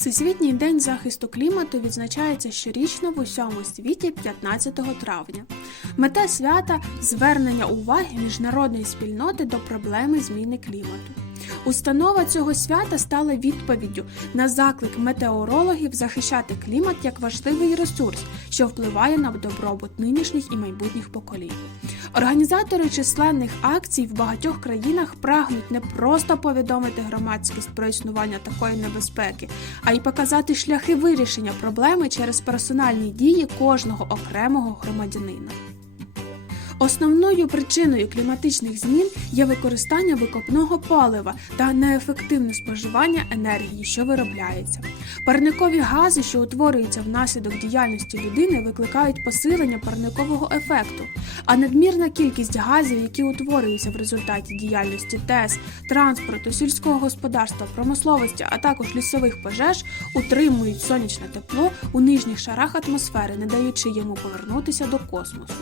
Всесвітній день захисту клімату відзначається щорічно в усьому світі 15 травня. Мета свята звернення уваги міжнародної спільноти до проблеми зміни клімату. Установа цього свята стала відповіддю на заклик метеорологів захищати клімат як важливий ресурс, що впливає на добробут нинішніх і майбутніх поколінь. Організатори численних акцій в багатьох країнах прагнуть не просто повідомити громадськість про існування такої небезпеки, а й показати шляхи вирішення проблеми через персональні дії кожного окремого громадянина. Основною причиною кліматичних змін є використання викопного палива та неефективне споживання енергії, що виробляється. Парникові гази, що утворюються внаслідок діяльності людини, викликають посилення парникового ефекту, а надмірна кількість газів, які утворюються в результаті діяльності ТЕС, транспорту, сільського господарства, промисловості, а також лісових пожеж, утримують сонячне тепло у нижніх шарах атмосфери, не даючи йому повернутися до космосу.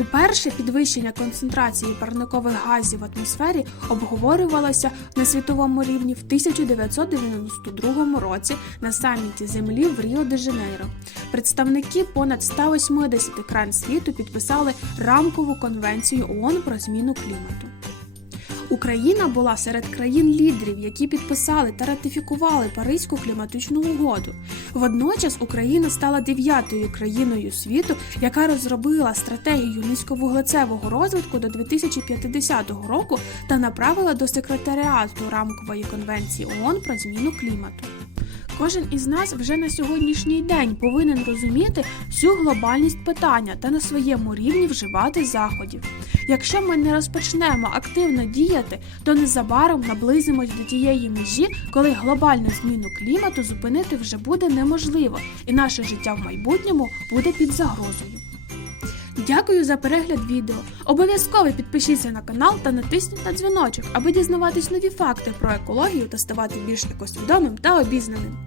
Уперше підвищення концентрації парникових газів в атмосфері обговорювалося на світовому рівні в 1992 році на саміті Землі в Ріо де Жанейро. Представники понад 180 країн світу підписали рамкову конвенцію ООН про зміну клімату. Україна була серед країн-лідерів, які підписали та ратифікували Паризьку кліматичну угоду. Водночас Україна стала дев'ятою країною світу, яка розробила стратегію низьковуглецевого розвитку до 2050 року та направила до секретаріату рамкової конвенції ООН про зміну клімату. Кожен із нас вже на сьогоднішній день повинен розуміти всю глобальність питання та на своєму рівні вживати заходів. Якщо ми не розпочнемо активно діяти, то незабаром наблизимось до тієї межі, коли глобальну зміну клімату зупинити вже буде неможливо, і наше життя в майбутньому буде під загрозою. Дякую за перегляд відео. Обов'язково підпишіться на канал та натисніть на дзвіночок, аби дізнаватись нові факти про екологію та ставати більш екосвідомим та обізнаним.